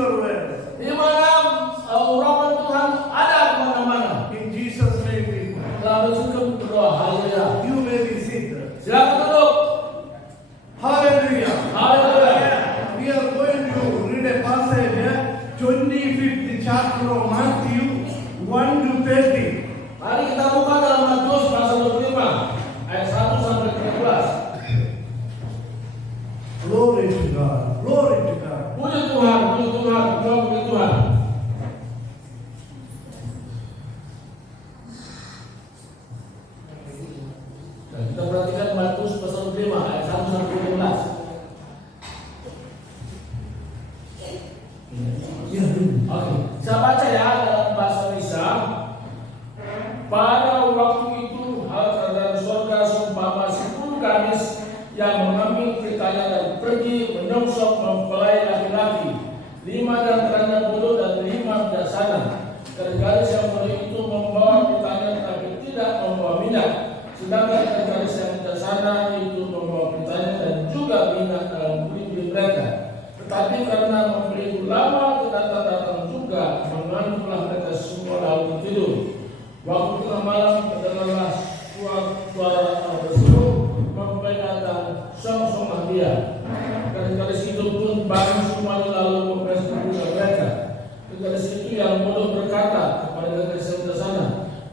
your word. Di mana urapan Tuhan ada di mana-mana. In Jesus' name we pray. Dalam syukur berdoa, haleluya. You may be seated. Silakan duduk. Hallelujah. Haleluya. We are going to read a passage, 25th chapter of Matthew, 1 to 30. Mari kita buka dalam Matius pasal 25 ayat 1 sampai 13. Glory to God. Glory to God. Puji Tuhan, puji Tuhan, puji Tuhan. Dan kita perhatikan Matius pasal 25 ayat 1 sampai 13. Oke, saya baca ya dalam bahasa Indonesia. Pada waktu itu hal kerajaan surga seumpama 10 gadis yang mengambil kitanya dan pergi menyongsong mempelai laki-laki. 5 di antaranya bodoh dan 5 bijaksana. Gadis yang bodoh itu membawa kitanya tetapi tidak membawa minyak. Sedangkan gadis yang bijaksana itu membawa kitanya dan juga minyak dalam buli-buli mereka. Tetapi karena membeli lama datang juga, mengantuklah mereka semua lalu tidur. Waktu tengah malam terdengarlah suara berseru, mempelai datang, songsonglah dia. Gadis itu pun bangun semuanya lalu mempersiapkan mereka. Gadis itu yang bodoh berkata kepada gadis yang bijaksana,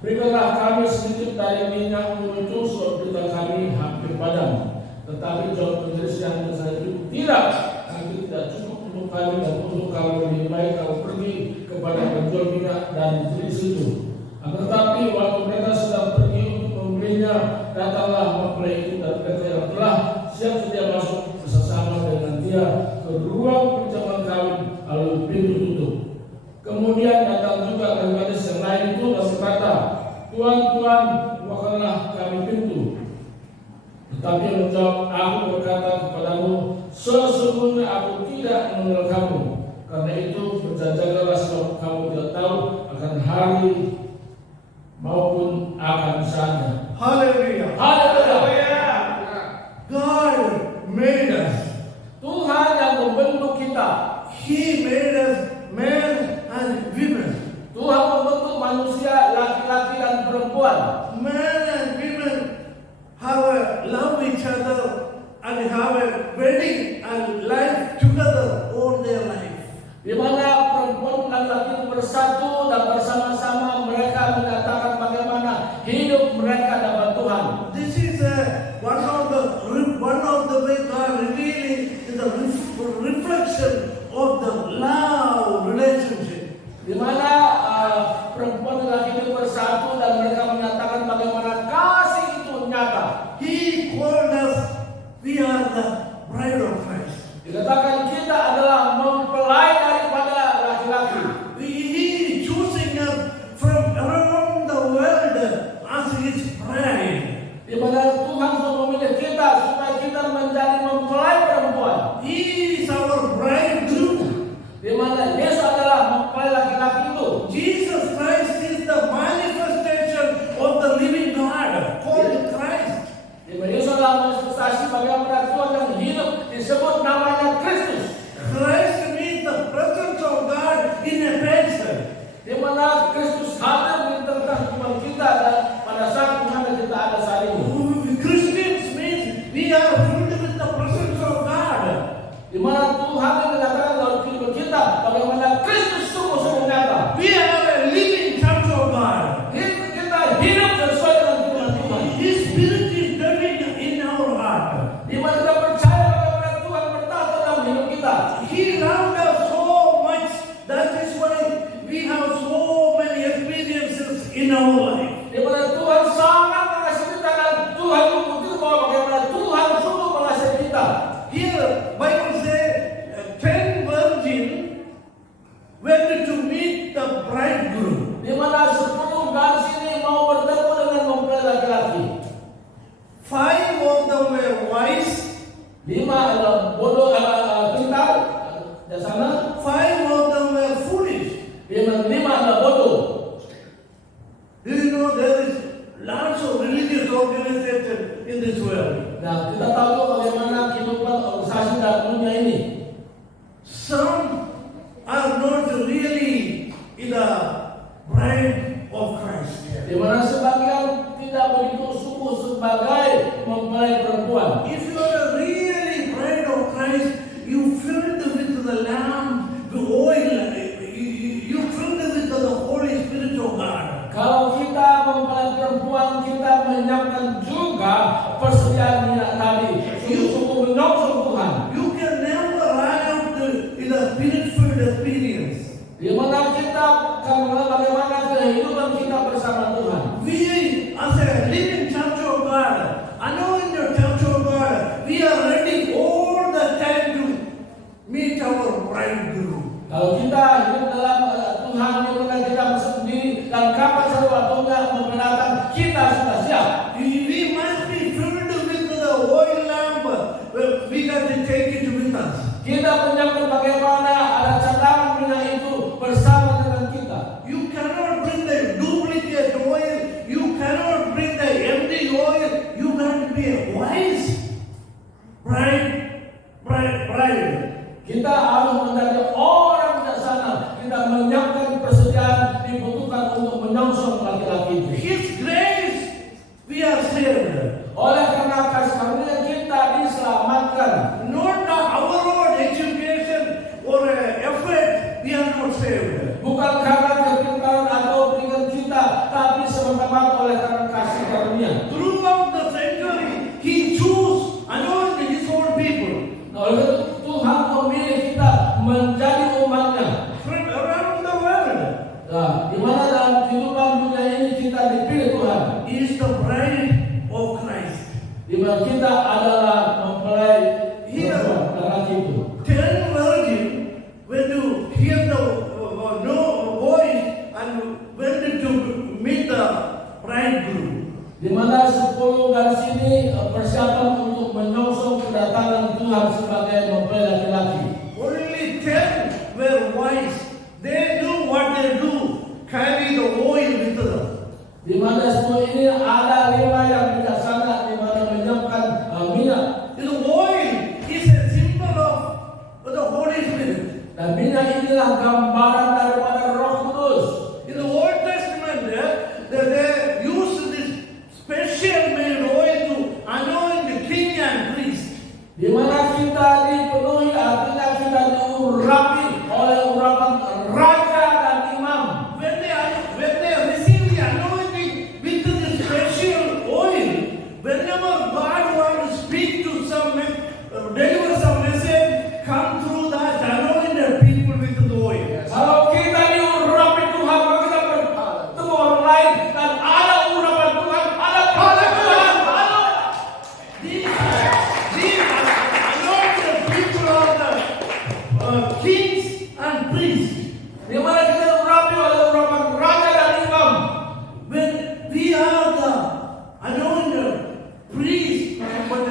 berikanlah kami sedikit dari minyak itu sebab berita kami hampir padam. Tetapi jawab gadis yang bijaksana itu, tidak, itu tidak cukup untuk kami dan untuk kamu, lebih baik kamu pergi kepada penjual minyak dan beli situ. Tetapi waktu mereka sedang pergi untuk membelinya, datanglah mempelai itu dan mereka yang telah siap sedia masuk bersama dengan dia ke ruang perjamuan kawin, lalu pintu tutup. Kemudian datang juga gadis yang lain itu dan berkata, Tuhan, Tuhan, bukakanlah kami pintu. Tetapi dia menjawab, aku berkata kepadamu, sesungguhnya aku tidak mengenal kamu. Karena itu berjaga-jagalah sebab kamu tidak tahu akan hari maupun akan saatnya. Hallelujah. Haleluya. God made us. Tuhan yang membentuk kita. He made us men and women. Tuhan membentuk manusia laki-laki dan perempuan. Men and women have a love each other and have a wedding and life together all their life. Di mana perempuan dan laki-laki bersatu dan bersama-sama mereka menyatakan bagaimana hidup mereka dalam Tuhan. This is one of the way God revealing in the reflection of the love relationship. Di mana perempuan dan laki-laki bersatu dan mereka menyatakan bagaimana kasih itu nyata. He called us, we are the bride of Christ. Dikatakan kita adalah mempelai daripada laki-laki. He choosing us from around the world as His bride. Di mana Tuhan sudah memilih kita supaya kita menjadi mempelai perempuan. He is our bridegroom. Di mana Yesus adalah mempelai laki-laki itu. Jesus Christ is the manifestation of the living God called Christ. Di mana Yesus adalah manifestasi bagaimana Tuhan yang hidup disebut namanya Kristus. Christ means the presence of God in a person. Di mana Kristus hadir di tengah kita dan pada saat dimana kita ada saat ini. Christians means we are filled with the presence of God. Di mana Tuhan yang menyatakan dalam kehidupan kita bagaimana Kristus sungguh-sungguh nyata. We are a living church of God. Kita hidup sesuai dengan firman Tuhan. His Spirit is dwelling in our heart. Di mana kita percaya bagaimana Tuhan bertata dalam hidup kita. He loved us so much. That is why we have so many experiences in our life. Di mana Tuhan sangat mengasihi kita dan Tuhan mengutus bahwa bagaimana Tuhan sungguh mengasihi kita. Here, Bible says, 10 virgins went to meet the bridegroom. Di mana 10 gadis ini mau bertemu dengan mempelai laki-laki. 5 of them were wise. 5 adalah bodoh, pintar, dan sana 5 of them were foolish. 5 adalah bodoh. Do you know there is lots of religious organization in this world? Nah, kita tahu bagaimana kehidupan organisasi dalam dunia ini. Some are are not really in the bride of Christ. Di mana sebagian tidak begitu sungguh sebagai mempelai perempuan. If you are a really bride of Christ, you filled with the Lamb, the oil, you filled with the Holy Spirit of God. Kalau kita mempelai perempuan, kita menyiapkan juga persediaan minyak tadi. Sungguh menyongsong Tuhan. You can never run out in a spirit-filled experience. Di mana kita akan mengenal bagaimana kehidupan kita bersama Tuhan. We, as a living church of God, anointed church of God, we are ready all the time to meet our bridegroom. Kalau kita hidup dalam Tuhan, di mana kita sendiri dan kapan satu waktunya membenarkan, kita sudah siap. We must be filled with the oil lamp. We got to take it with us. Kita menyambut bagaimana ada cadangan minyak itu bersama dengan kita. You cannot bring the duplicate oil. You cannot bring the empty oil. You got to be a wise bride. Kita harus menjadi orang bijaksana. Kita menyiapkan persediaan dibutuhkan untuk menyongsong laki-laki itu. His grace, we are saved. Oleh karena kasih karunia kita diselamatkan. Not our own education or effort, we are not saved. Bukan karena kepintaran atau peringatan kita, tapi semata-mata oleh karena kasih karunia. Throughout the century, He chose anointed His own people. Oleh itu Tuhan memilih kita menjadi umatnya. From around the world. Nah, di mana dalam kehidupan dunia ini kita dipilih Tuhan. He is the bride of Christ. Di mana kita adalah mempelai laki itu. 10 virgins when you hear the no voice and went to meet the bridegroom. Di mana 10 garis ini persiapan untuk menyongsong kedatangan Tuhan sebagai mempelai laki-laki. Only 10 were wise. They do what they do, carry the oil with them. Di mana 10 ini ada 5 yang bijaksana, di mana menyiapkan minyak. The oil is a symbol of the Holy Spirit. Dan minyak inilah gambaran daripada Roh Kudus. In the Old Testament, they used this special made oil to anoint the king and priest. Di mana kita dipenuhi, artinya kita diurapi oleh urapan raja dan imam. When they receive the anointing with the special oil, whenever God wants to speak to some, deliver some message, come through that anointed people with the oil. Kalau kita diurapi Tuhan, maka kita bertemu orang lain dan ada urapan Tuhan, ada kuasa Tuhan. These anointed people are the kings and priests. Di mana kita diurapi oleh urapan raja dan imam. When we are the anointed priests, but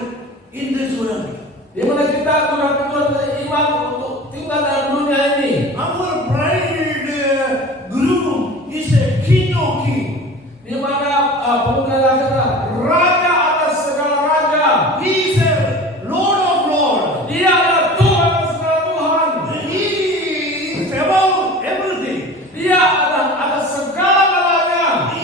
in this world, Di mana kita diurapi Tuhan oleh imam untuk tinggal dalam dunia ini. our bridegroom is a king of kings. Di mana pemuda laki-laki raja atas segala raja. He is a Lord of lords. Dia adalah Tuhan atas segala Tuhan. He is above everything. Dia adalah atas segala-galanya.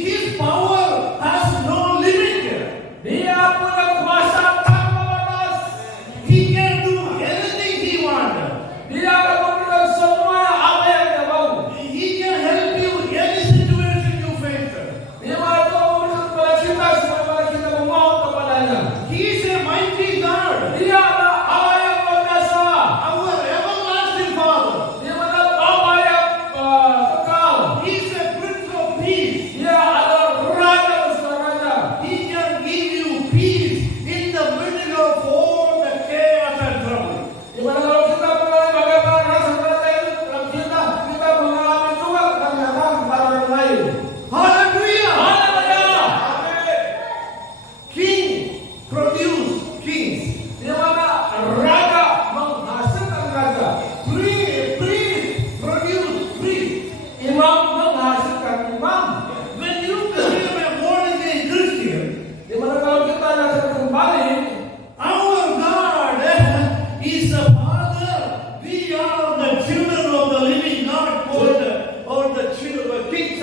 His power has no limit. Dia punya kuasa tanpa batas. He can do anything he wants. Dia akan memberikan semua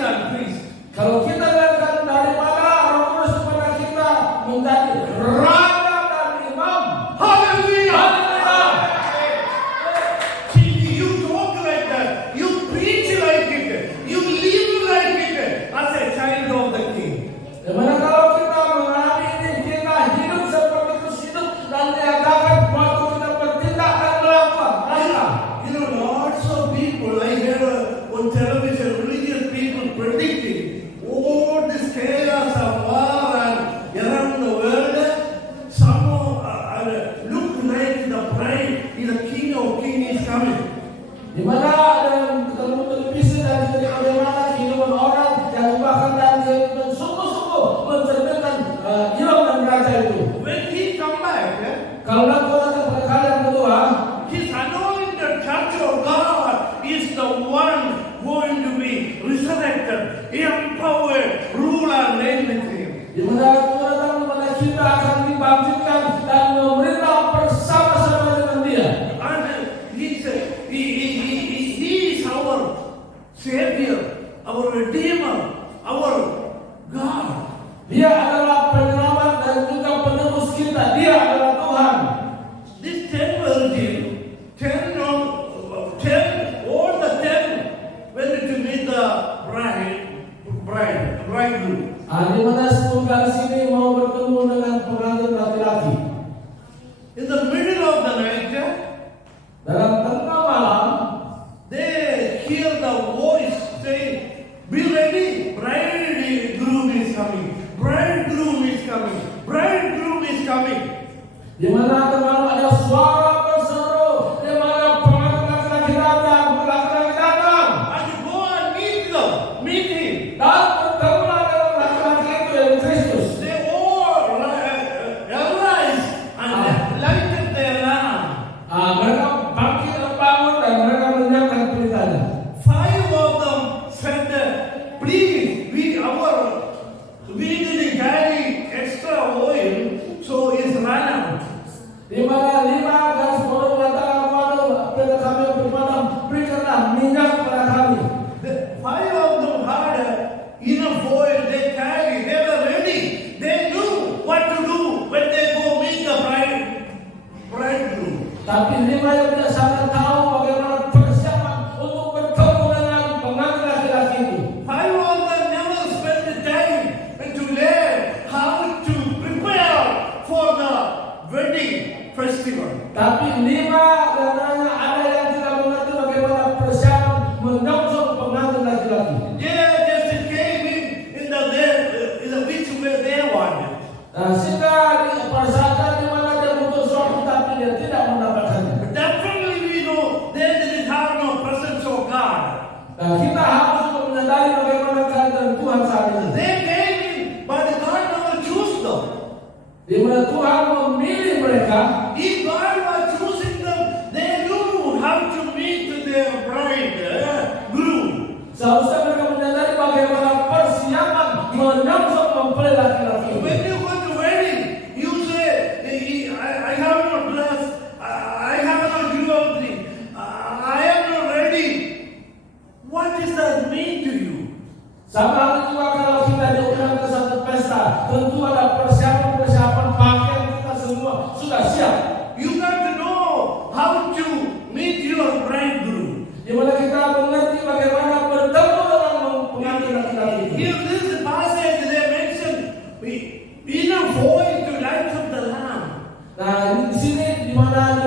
and priest. Kalau kita lihatkan dari mana Roh Kudus kepada kita menjadi raja dan imam. Hallelujah! Haleluya. See, you talk like that, you preach like it, you live like it as a child of the king. Dimana kalau kita mengalami ini, kita hidup seperti itu, hidup dan diadakan waktu kita bertindak dan melakukan. You know, lots of people, I hear on television, religious people predicting all this chaos of war and around the world. Somehow look like the bride, the king of kings is coming. Di mana ada televisi dan jadi bagaimana kehidupan orang yang bahkan dan sungguh-sungguh mencerminkan hidup dan raja itu. When he come back, Kalau Tuhan datang pada kali yang kedua, his anointed church of God is the one going to be resurrected, empowered, rule and reign with him. di mana Tuhan datang kepada kita akan dibangkitkan dan memerintah bersama-sama dengan Dia. And he is our Savior, our Redeemer, our God. Dia adalah penyelamat dan juga penebus kita. Dia adalah Tuhan. This 10 virgins, 10, all the 10 went to meet the bridegroom. Di mana 10 gadis ini mau bertemu dengan pengantin laki-laki. In the middle of the night, Dalam tengah malam, they hear the voice saying, "Be ready, bridegroom is coming, bridegroom is coming, bridegroom is coming." di mana tengah ada suara berseru, di mana pengantin laki-laki datang, laki-laki datang, And you go and meet him. dan bertemulah dengan laki-laki itu yang Kristus. They all arise and lighted their lamp. Mereka bangkit dan bangun dan mereka menyiapkan peritanya. 5 of them said, "Please, we didn't carry extra oil, so it's run out." Di mana 5 gadis bodoh mengatakan, "Waduh, apabila kami berpadam, berikanlah minyak kepada kami." The 5 of them had enough oil they carried. They were ready. They knew what to do when they go meet the bridegroom. Tapi 5 yang tidak sangat tahu bagaimana persiapan untuk bertemu dengan pengantin laki-laki itu. 5 of them never spent the time to learn how to prepare for the wedding festival. Tapi 5 katanya ada yang tidak mengerti bagaimana persiapan menyongsong pengantin laki-laki. They just came in the which way they wanted. Sehingga pada saat di mana dia butuh sesuatu tapi dia tidak mendapatkannya. Definitely we know they didn't have no presence of God. Kita harus menyadari bagaimana keadaan Tuhan saat ini. They came in, but God never chose them. Di mana Tuhan memilih mereka. If God was choosing them, they knew how to meet their bridegroom. Seharusnya mereka menyadari bagaimana persiapan menyongsong mempelai laki-laki. When you go to wedding, you say, I have no dress, I have no jewelry, I am not ready. What does that mean to you? Sama halnya juga kalau kita diundang ke satu pesta, tentu ada persiapan pakaian kita semua sudah siap. You got to know how to meet your bridegroom. Di mana kita mengerti bagaimana bertemu dengan pengantin laki-laki itu. Here this passage they mention enough oil to light up the lamp. Nah, di sini di mana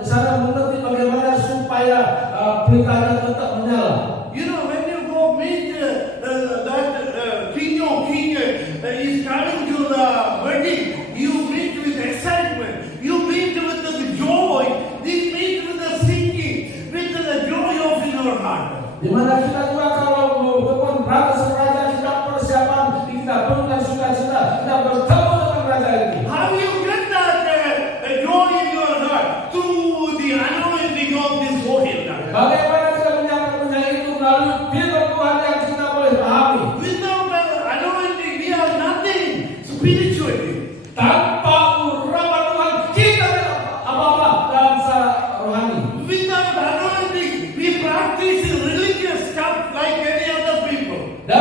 di sana mengerti bagaimana supaya peritanya tetap menyala. You know, when you go meet that king of king is coming to the wedding, you meet with excitement, you meet with the joy, you meet with the singing, with the joy of your heart. Di mana kita juga kalau mau bertemu raja kita persiapan, kita penuh sukacita, kita bertemu dengan raja itu. How you get that joy in your heart? Through the anointing of this oil. Bagaimana kita menyambutnya itu melalui firman Tuhan yang kita boleh pahami. Without the anointing, we are nothing spiritually. Tanpa urapan Tuhan kita tidak apa-apa dalam secara rohani. Without anointing, we practice religious stuff like any other people. Dan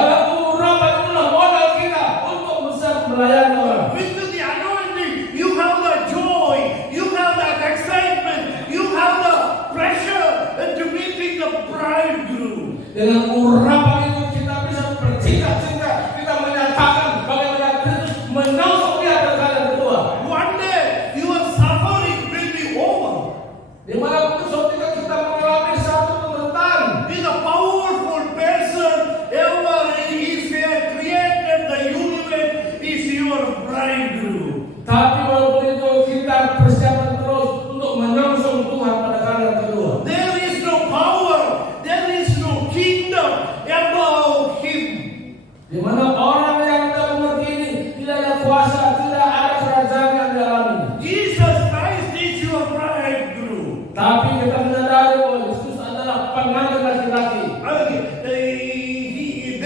Dengan urapan itu kita bisa bercita-cita, kita menyatakan bagaimana Kristus menusuk di atas kalian berdua. One day your suffering will be over. Di mana ketika kita mengalami satu penderitaan, He's a powerful person ever. He created the universe. Is your bridegroom. tapi walaupun itu kita persiapan terus untuk menyongsong Tuhan pada kalian kedua. There is no power. There is no kingdom above him. Di mana orang yang tidak mengerti ini tidak ada kuasa, tidak ada kerajaan yang dialami. Jesus Christ is your bridegroom. Tapi kita menyadari bahwa Yesus adalah pengantin laki-laki.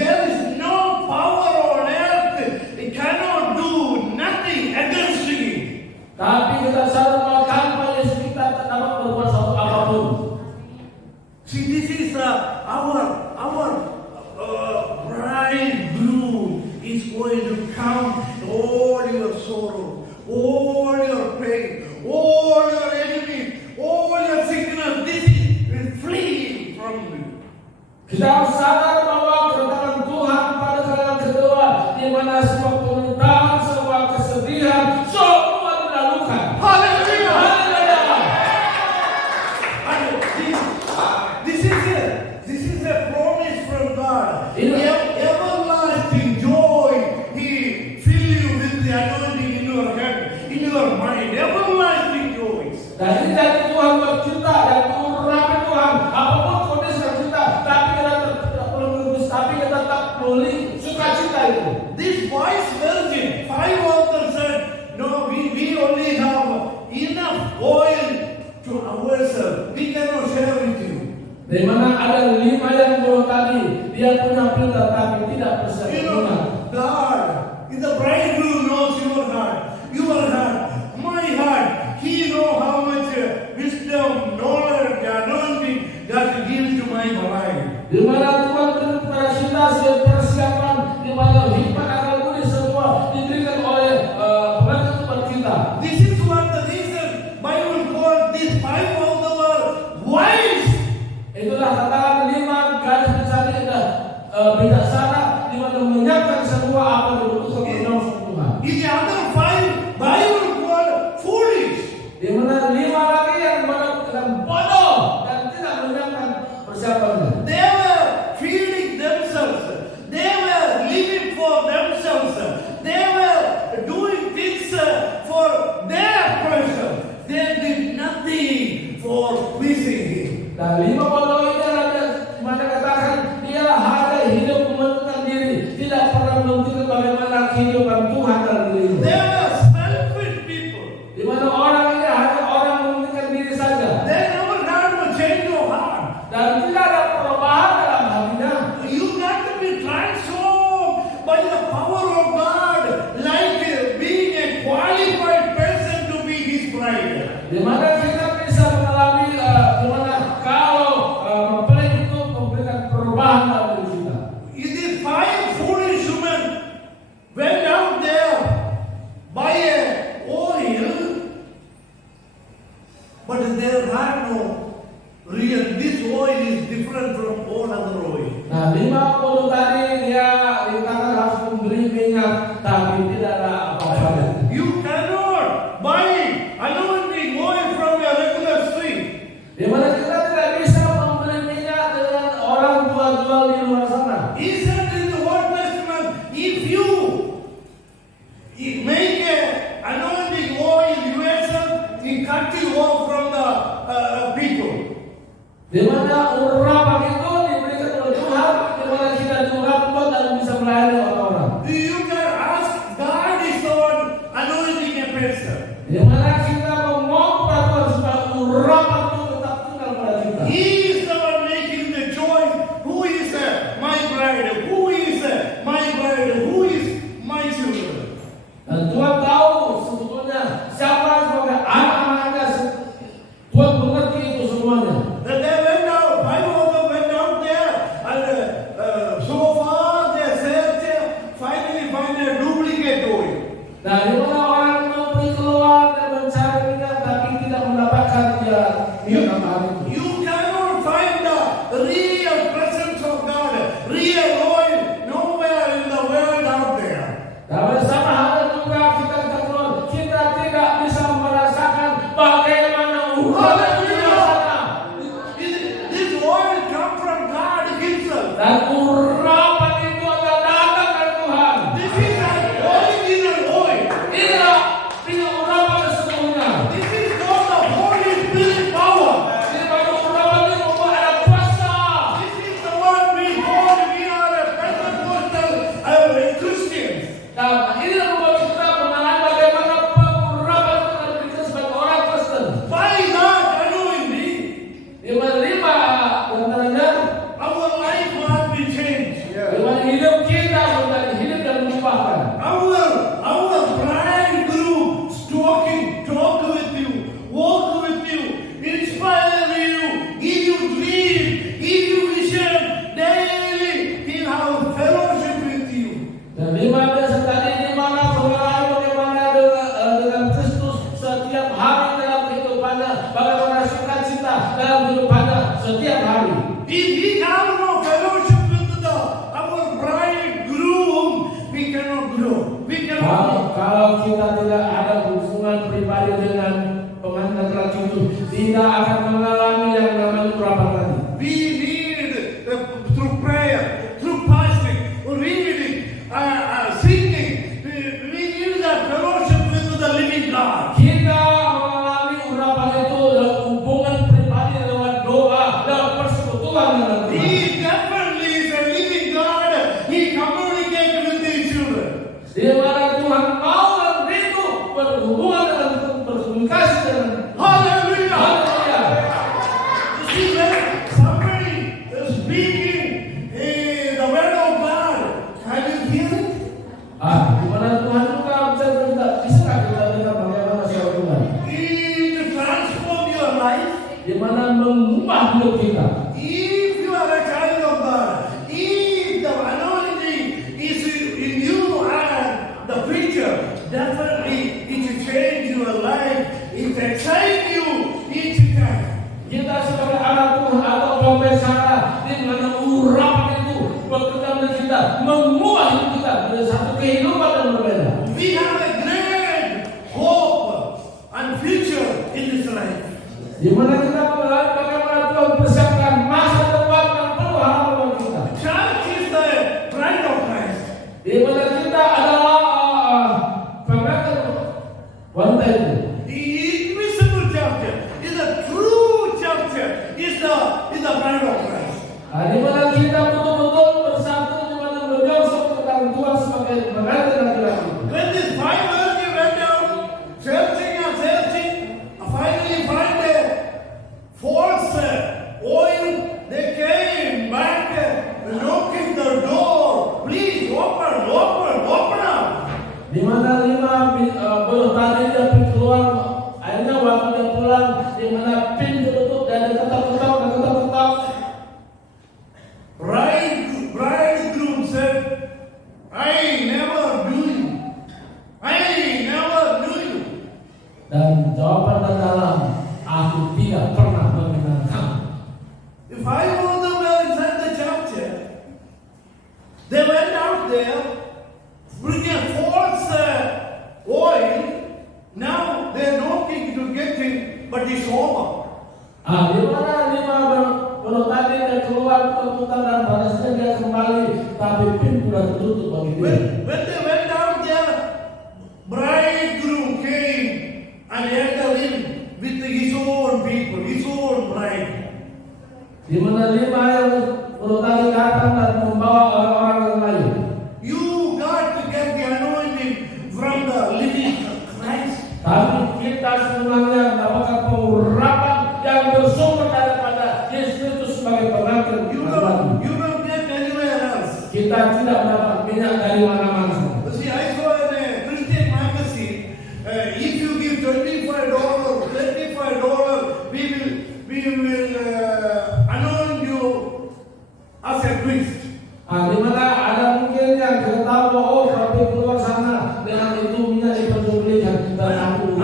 There is no power on earth. It cannot do nothing against him. Tapi kita sadar bahwa tanpa Yesus kita tak dapat berbuat sesuatu apapun. See, this is our bridegroom is going to come. All your sorrow, all your pain, all your enemies, all your sickness. This is flee from you. Kita harus sadar bahwa kedatangan Tuhan pada kalian kedua, di mana semua penderitaan, semua kesedihan, semua dilalukan. Hallelujah! Haleluya! And this is a promise from God. Everlasting joy. He fill you with the anointing in your head, in your mind. Everlasting joy. Dan ini dari Tuhan buat kita, dan urapan Tuhan, apapun kondisi kita, tapi kita tidak perlu menembus, tapi kita tetap memilih sukacita itu. This wise virgin, 5 authors said, no, we only have enough oil to ourselves. We cannot share with you. Di mana ada 5 yang bodoh tadi, dia punya pintar tapi tidak bisa You menggunakan. know, God, the bridegroom knows your heart, my heart. He knows how much wisdom, knowledge, anointing God gives to my bride. Di mana Tuhan beri kepada kita persiapan, di mana hikmat akal budi semua diberikan oleh pengantin kepada kita. This is what the reason Bible called these 5 of the world wise. Itulah katakan 5 garis besar adalah bijaksana, di mana menyiapkan semua apa yang dibutuhkan menyongsong Tuhan. In the other 5, Bible called foolish. Di mana 5 lagi yang mengatakan bodoh dan tidak menyiapkan persiapannya. They were feeding themselves. They were living for themselves. They were doing things for their pleasure. They did nothing for pleasing Him. Nah, 5 bodoh ini adalah mana katakan dia hanya hidup mementingkan diri, tidak pernah mementingkan bagaimana kehidupan Tuhan dalam dirinya. They were selfish people. Di mana orang ini hanya orang mementingkan diri saja They never had to change your heart. dan tidak ada perubahan dalam hatinya. You got to be transformed by the power of God, like being a qualified person to be His bride. Di mana kita bisa mengalami di mana kalau mempelai itu memberikan perubahan dalam diri kita. These 5 foolish women went out there buy a oil, but they had no real. This oil is different from all other oil. Nah, 50 tadi dia dikatakan harus membeli minyak, tapi tidak ada apa-apa. You cannot buy anointing oil from a regular street. Di mana kita tidak bisa membeli minyak dengan orang jual-jual di luar sana. He said in the Old Testament, if you make a anointing oil yourself, he cut you off from the people. Di mana urapan itu diberikan oleh Tuhan, di mana kita diurapkan dan bisa melayani orang-orang. You can ask God is the one anointing a person. Di mana kita memohon pada Tuhan supaya urapan itu tetap tinggal pada kita. He is the one making the choice. Who is my bride? Who is my bride? Who is my children? Dan Tuhan tahu sebetulnya siapa sebagai anak-anaknya. Tuhan mengerti itu semuanya. Then they went out. 5 of them went out there, and so far they searched, finally find a duplicate oil. Nah, di mana orang itu pergi keluar dan mencari minyak, tapi tidak mendapatkan dia minyak apa itu. You cannot find the real presence of Dan urapan itu adalah datang dari Tuhan. This is an original oil. Inilah urapan sesungguhnya. This is not the Holy Spirit power. Ini pada urapan itu membuat ada kuasa. This is the one we call we are a Pentecostal Christians. Nah, inilah membuat kita mengenal bagaimana pengurapan itu diberikan sebagai orang Kristen. By that anointing, Di menerima antaranya, our life must be changed. di mana hidup kita menjadi hidup dan mengubahkan. Our bridegroom talk with you, walk with you, inspire you, give you dream, give you vision daily. He'll have fellowship with you. Dan di mana tadi di mana pengalaman bagaimana dengan Kristus setiap hari dalam kehidupannya, bagaimana sukacita dalam kehidupannya setiap hari. If we have no fellowship with our bridegroom, we cannot grow. We cannot. Kalau kita tidak ada hubungan pribadi dengan pengantin ratu itu, tidak akan mengalami yang namanya urapan tadi. We need through prayer, through fasting, reading, singing. We need that fellowship with the living God. Kita mengalami urapan itu dalam hubungan pribadi lewat doa dan persekutuan dengan Tuhan. He definitely is a living God. He communicates with his children. Di mana Tuhan mau dan rindu berhubungan dengan berkomunikasi dengan Hallelujah! Haleluya. You see, when somebody is speaking the word of God, can you hear it? Di mana Tuhan juga bisa kita dengar bagaimana suara Tuhan. It transform your life. Di mana mengubah hidup kita. If you are a child of God, if the anointing is in you and the preacher, definitely it will change your life. It excites you each time. Kita sebagai anak Tuhan atau pembesara, di mana urapan itu bekerja dengan kita, mengubah hidup kita menjadi satu kehidupan yang berbeda. We have a great hope and future in this life. Di mana kita melihat bagaimana Tuhan persiapkan masa depan yang penuh harapan bagi kita. Church is the bride of Christ. Di mana kita adalah pengantin wanita itu. The invisible church is the true church, is the bride of Christ. Di mana kita betul-betul bersatu, di mana menyongsong kepada Tuhan sebagai pengantin laki-laki. When this five virgins went down, searching and searching, finally find a false oil, they came back, knocking the door. Please open up. Di mana 5 bulan tadi dia pergi keluar, akhirnya waktu dia pulang, di mana pintu tutup dan ada ketok-ketok. Bridegroom said, I never knew you. Dan jawaban dalam, aku tidak pernah mengenal kamu. If I know them were inside the church, they went out there, bring a false oil. Now they're knocking to get it, but it's over. Di mana 5 bulan tadi dia keluar ketutupan dan balasnya dia kembali, tapi pintu sudah tertutup bagi dia. When they went out there, bridegroom came and entered in with his own people, his own bride. Di mana 5 yang bulan tadi datang dan membawa orang-orang yang lain. You got to get the anointing from the living Christ. Tapi kita sebenarnya mendapatkan pengurapan yang bersumber daripada Yesus Kristus sebagai pengantin. You don't get anywhere else. Kita tidak mendapat minyak dari mana-mana. See, I saw in a Christian magazine, if you give $25, we will anoint you as a priest. Di mana ada mungkin yang kita tahu bahwa tapi keluar sana dengan itu minyak diperjualbelikan dan aku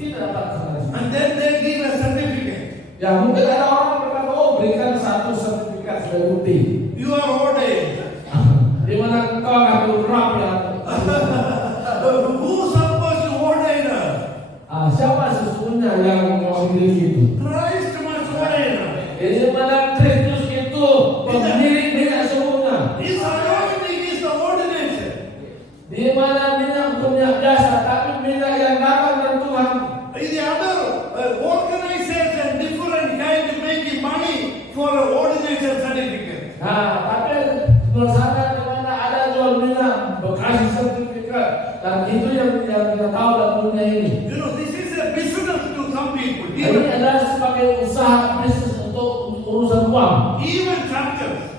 tidak dapat sana. And then they give a certificate. Ya mungkin ada orang berkata, berikan satu sertifikat sebagai bukti. You are ordained. Di mana engkau akan berurap ya. Who's supposed to ordain us? Siapa sesungguhnya yang memiliki itu? Christ must ordain us. Di mana Kristus itu pemilik for an ordination certificate. Nah, tapi di luar sana di mana ada jual beli bekas sertifikat, dan itu yang kita tahu dalam dunia ini. You know, this is a business to some people. Ini adalah sebagai usaha bisnis untuk urusan uang. Even churches.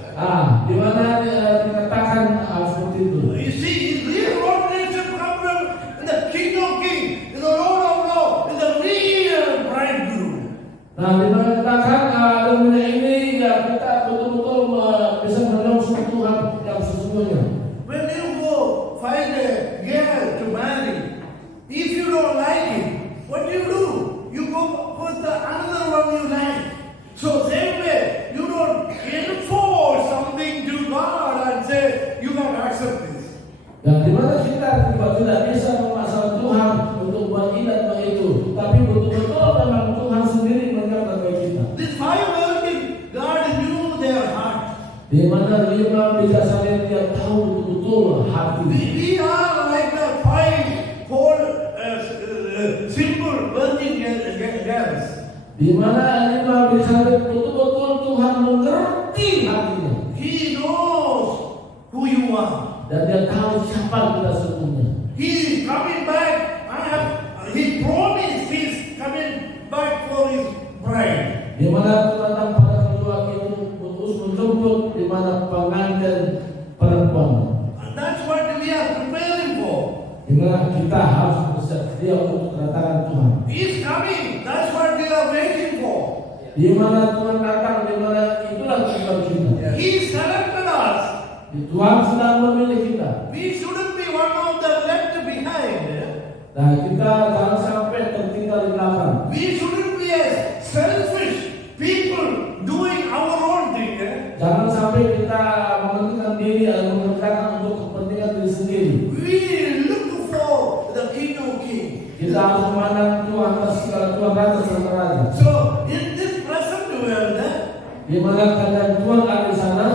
Di mana dikatakan seperti itu. You see, real ordination comes from the King of Kings, the Lord of Lords, the real bridegroom. Nah, di mana dikatakan dunia ini ya kita betul-betul bisa menyongsong Tuhan yang sesungguhnya. When you go find a girl to marry, if you don't like it, what do? You go for the another one you like. So same way, you don't enforce something to God and say you can accept this. Dan di mana kita tidak bisa memaksa Tuhan untuk buat ini atau itu, tapi betul-betul memang Tuhan sendiri mengatur bagi kita. This 5 virgins, God knew their heart. Di mana 5 bijaksana dia tahu betul-betul hati. We are like the 5 whole simple virgin girls. Di mana 5 bijaksana betul-betul Tuhan mengerti hatinya. He knows who you are. Dan dia tahu siapa kita sesungguhnya. He is coming back. He promised he's coming back for his bride. Di mana Tuhan datang pada kedua itu menjemput di mana pengantin perempuan. And that's what we are preparing for. Di mana kita harus bersedia untuk kedatangan Tuhan. He's coming. That's what we are waiting for. Di mana Tuhan datang, di mana itulah tujuan kita. He selected us. Tuhan sedang memilih kita. We shouldn't be one of the left behind. Nah, kita jangan sampai tertinggal di belakang. We shouldn't be a selfish people doing our own thing. Jangan sampai kita mementingkan diri atau mengerjakan untuk kepentingan diri sendiri. We look for the King of Kings. Kita harus memandang Tuhan Tuhan Raja dan Raja. So in this present world, Di mana keadaan Tuhan ada di sana,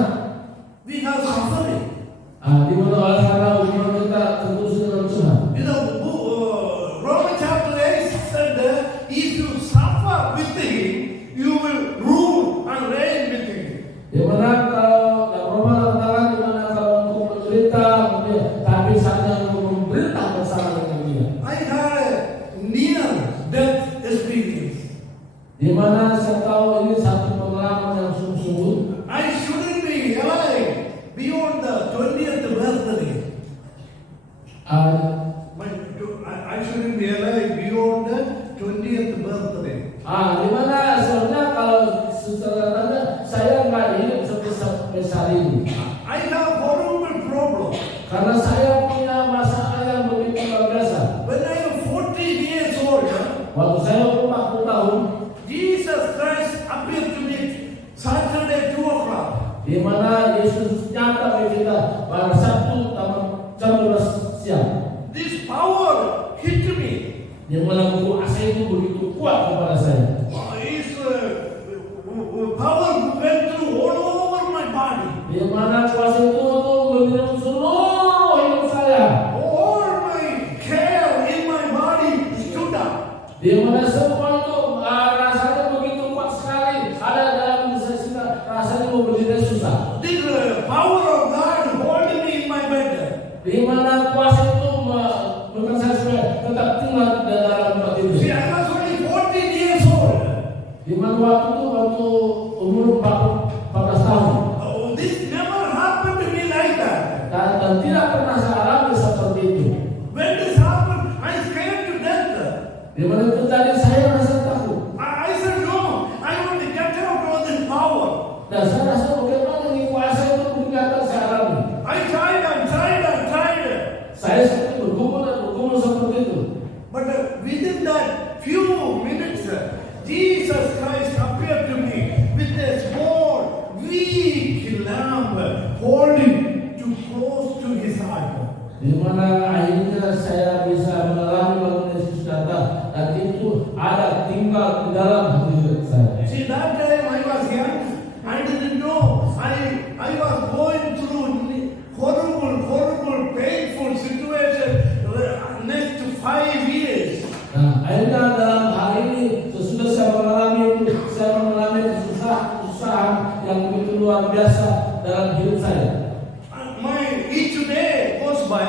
we have suffering. di mana oleh karena hubungan kita terus dengan Tuhan. You know, Romans chapter 8 said that if you suffer with him, you will rule and reign with him. Di mana kalau Roma mengatakan di mana kalau untuk menderita, tapi saatnya untuk memberita bersama dengan Dia. I had a near death experience. Di mana saya tahu ini satu pengalaman yang sungguh-sungguh. I shouldn't be alive beyond the 20th birthday. I shouldn't be alive beyond the 20th birthday. Di mana sebenarnya kalau secara tanda saya nggak hidup sampai saat ini. I have horrible problem. Karena saya punya masalah yang begitu luar biasa. When I am 40 years old, Waktu saya umur 40 tahun, Jesus Christ appeared to me Saturday 2 o'clock. di mana Yesus nyata bagi kita pada Sabtu jam 12 siang. This power hit me. Di mana kuasa itu begitu kuat kepada saya. His power went through all over my body. Di mana kuasa itu menyeluruh seluruh hidup saya. All my hair in my body stood up. Di mana semua itu rasanya begitu kuat sekali. Ada dalam saya rasanya mau berdiri susah. This power of God holding me in my bed. Di mana kuasa itu bukan saya supaya tetap tinggal di dalam tempat itu. See, I was only 14 years old. Di mana waktu umur 14 tahun. Oh, this never happened to me like that. Dan tidak pernah saya alami seperti itu. When this happened, I scared to death. Di mana itu tadi saya rasa takut. I said, no, I want to get out of this power. Dan saya rasa bagaimana ini kuasa itu mungkin akan saya alami. I tried and tried and tried. Saya seperti bergumul seperti itu. But within that few minutes, Jesus Christ appeared to me with a small, weak lamb holding too close to his heart. Di mana akhirnya saya bisa mengalami bahwa Yesus datang dan itu ada tinggal di dalam hati saya. See, that time I was young. I didn't know. I was going through horrible, painful situation next 5 years. Nah, akhirnya dalam hal ini sesudah saya mengalami kesusahan perusahaan yang begitu luar biasa dalam hidup saya. Each day goes by,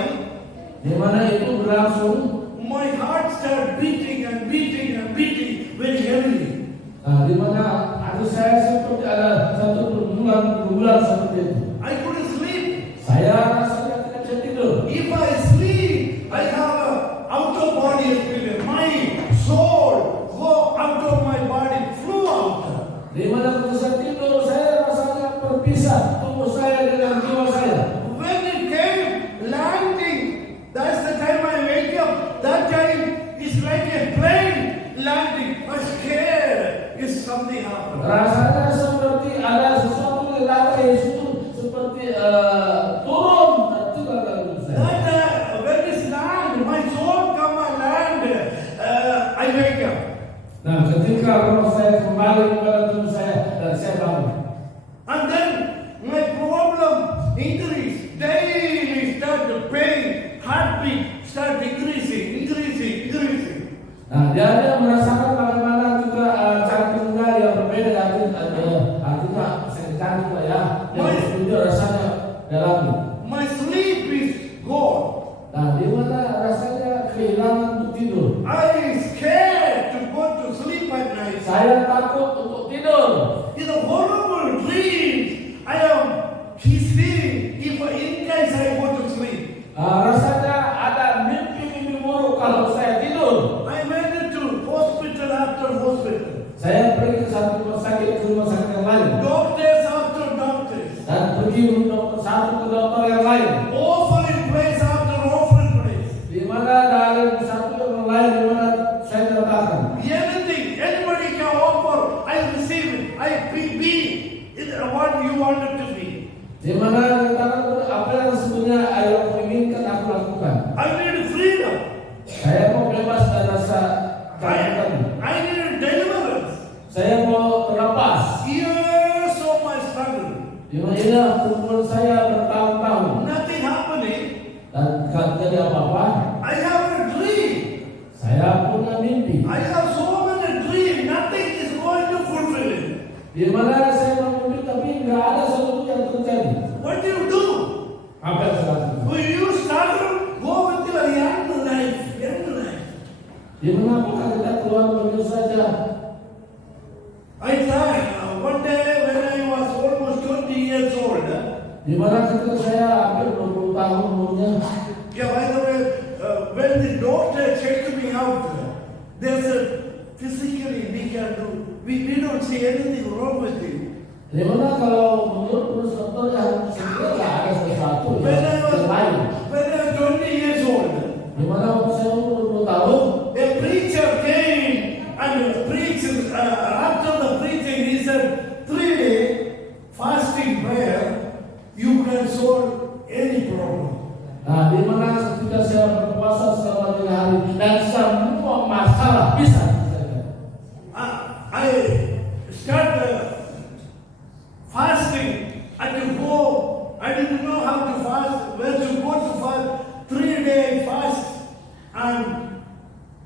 Di mana itu berlangsung, my heart starts beating and beating and beating very heavily. di mana hati saya seperti ada satu bulan seperti itu. I couldn't sleep. Saya rasanya tidak bisa tidur. If I sleep, I have a out of body experience. My soul go out of my body, flew out. Di mana ketika saya tidur, saya rasanya berpisah tubuh saya dengan jiwa saya. When it came landing, that's the time I wake up. That time is like a plane landing. I'm scared. Is something happened? Rasanya seperti ada sesuatu yang dari situ seperti turun dan juga dalam saya. That when this land, my soul come and land, I wake up. Nah, ketika roh saya kembali kepada tubuh saya dan saya bangun. And then my problem increase. Daily start the pain, heartbeat start increasing. Nah, dia merasakan bagaimana juga jantungnya yang berbeda, artinya sakit jantung lah ya. Yang itu rasanya dalam. My sleep is gone. Nah, di mana rasanya kehilangan untuk tidur. I scared to go to sleep at night. Saya takut untuk tidur. In a horrible dream, I am feeling if in case I go to sleep. Rasanya ada mimpi buruk kalau saya tidur. I went to hospital after hospital. Saya pergi ke satu rumah sakit yang lain. Doctors after doctors. Dan pergi satu ke dokter yang lain. Offering place after offering place. Di mana dari satu yang lain di mana saya letakkan. Anybody can offer. I receive it. I be what you wanted to be. Di mana letakkan apa yang sebenarnya saya inginkan aku lakukan. I need freedom. Saya mau bebas dari rasa kehilangan. I need deliverance. Saya mau terlepas. Years of my struggle. Di mana hubungan saya bertahun-tahun Nothing happening. dan tidak terjadi apa-apa. I have a dream. Saya punya mimpi. I have so many dreams. Nothing is going to fulfill it. Di mana saya memimpi tapi nggak ada sesuatu yang terjadi. What do you do? Apa yang saya lakukan? Will you struggle? Go with your young life. Di mana apakah kita keluar begitu saja? I tried. One day when I was almost 20 years old. Di mana ketika saya hampir 20 tahun umurnya. Yeah, by the way, when the doctor checked me out, they said, physically we don't see anything wrong with you. Di mana kalau menurut dokter yang sebenarnya nggak ada sesuatu yang lain. When I was 20 years old, Di mana waktu saya umur 20 tahun, a preacher came and preached. After the preaching, he said, 3-day fasting prayer, you can solve any problem. nah di mana ketika saya berpuasa selama 3 hari dan semua masalah bisa diselesaikan. I start fasting. I didn't know how to fast, where to go to fast. 3-day fast and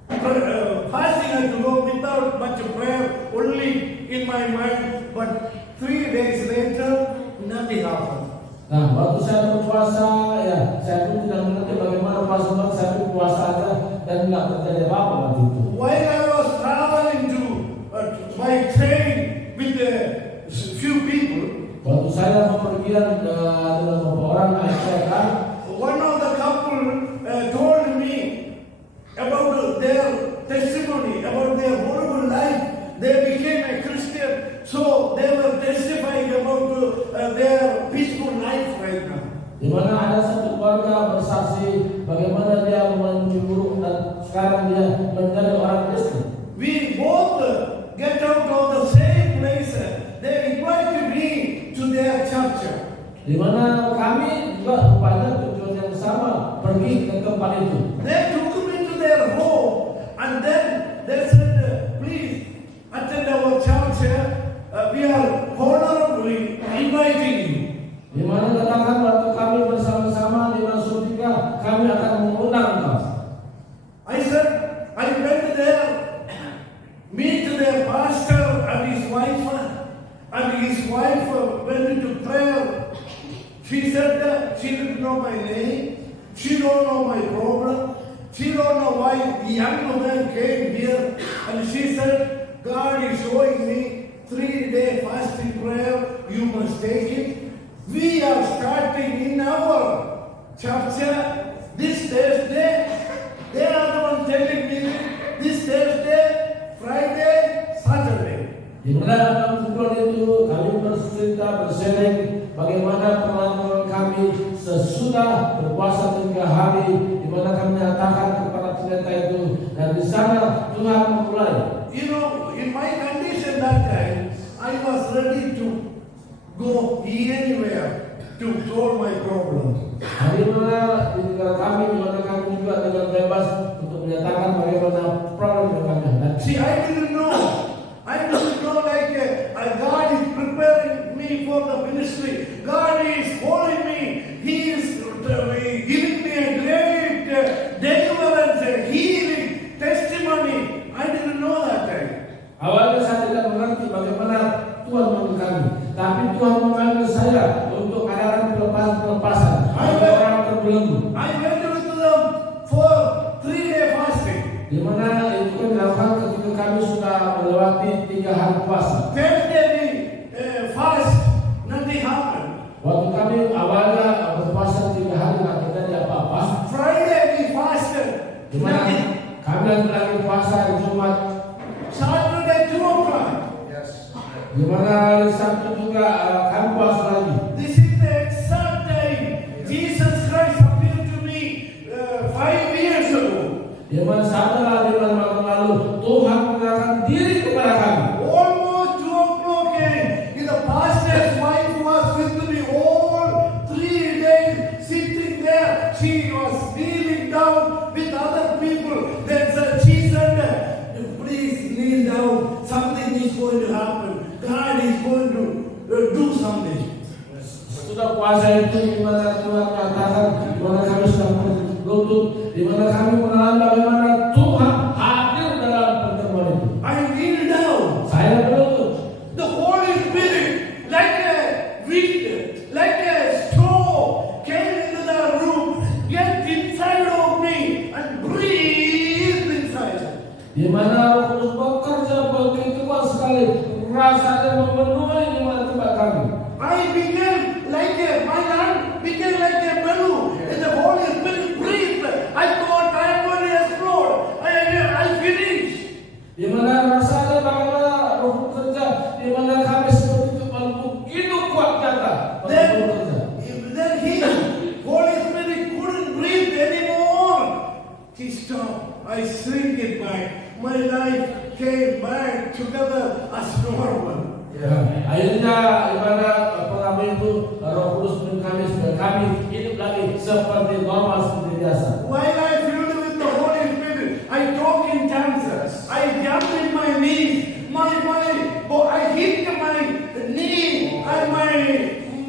fasting I had to go without much prayer, only in my mind. But 3 days later, nothing happened. Nah, waktu saya berpuasa, ya saya pun tidak mengerti bagaimana puasa, saya pun puasa aja dan tidak terjadi apa-apa waktu itu. While I was traveling to by train with a few people, waktu saya bepergian dengan beberapa orang naik kereta, one of the couple told me about their testimony, about their horrible life. They became a Christian, so they were testifying about their peaceful life right now. di mana ada satu keluarga bersaksi bagaimana dia memenuhi buruk dan sekarang dia menjadi orang Kristen. We both get out of the same place. They invited me to their church. Di mana kami juga rupanya tujuan yang sama, pergi ke tempat itu. They took me to their home and then they said, please attend our church. We are honorably inviting you. Di mana katakan waktu kami bersama-sama di Masudika, kami akan mengundang kau. I said, I went there, meet their pastor and his wife wife went into prayer. She said that she didn't know my name. She don't know my problem. She don't know why the young woman came here. And she said, God is showing me 3-day fasting prayer. You must take it. We are starting in our church this Thursday. They are the ones telling me this Thursday, Friday, Saturday. Di mana dalam kumpulan itu kami bercerita bersharing bagaimana pengalaman kami sesudah berpuasa 3 hari, di mana kami menyatakan kepada pendeta itu, dan di sana Tuhan memulai. You know, in my condition that time, I was ready to go anywhere to solve my problems. Di mana di negara kami, di mana kami juga dengan bebas untuk menyatakan bagaimana problem yang kami hadapi. See, I didn't know like God is preparing me for the ministry. God is calling me. He is giving me a great deliverance, healing, testimony. I didn't know that time. Awalnya saya tidak mengerti bagaimana Tuhan memanggil kami, tapi Tuhan memanggil saya untuk adakan pelepasan orang terbelenggu. I went to them for 3-day fasting. Di mana itu kan dilakukan ketika kami sudah melewati 3 hari puasa. Thursday we fast, nothing happened. Waktu kami awalnya berpuasa 3 hari nggak terjadi apa-apa. Friday we fasted, Di mana nothing. kami lagi puasa hari Jumat. Saturday 2 o'clock. Di mana hari Sabtu juga kami puasa lagi. This is the exact time Jesus Christ appeared to me 5 years ago. Di mana saudara di malam lalu Tuhan mengenalkan diri kepada kami. Almost 2 o'clock came. The pastor's wife was with me all 3 days, sitting there. She was kneeling down with other people. Then she said, please kneel down. Something is going to happen. God is going to do something. Sudah puasa itu di mana Tuhan katakan, di mana kami sudah berlutut, di mana kami mengalami bagaimana Tuhan hadir dalam pertemuan itu. I kneel down. Saya berlutut. The Holy Spirit, like a wind, like a straw, came into the room, get inside of me, and breathe inside. Di mana Roh Kudus bekerja begitu kuat sekali, rasanya memenuhi di mana tempat kami. I became like my hand became like a balloon, and the Holy Spirit breathed. I thought I am going to explode. I finished. Di mana rasanya bagaimana Roh bekerja, di mana kami seperti itu begitu kuat kata. Then Holy Spirit couldn't breathe anymore. He stopped. I shrink it back. My life came back together as normal. Ya, akhirnya ibarat pengamen itu Roh Kudus menuntun kami supaya kami hidup lagi seperti normal seperti biasa. While I filled with the Holy Spirit, I talk in tongues. I jump in my knees. I hit my knee and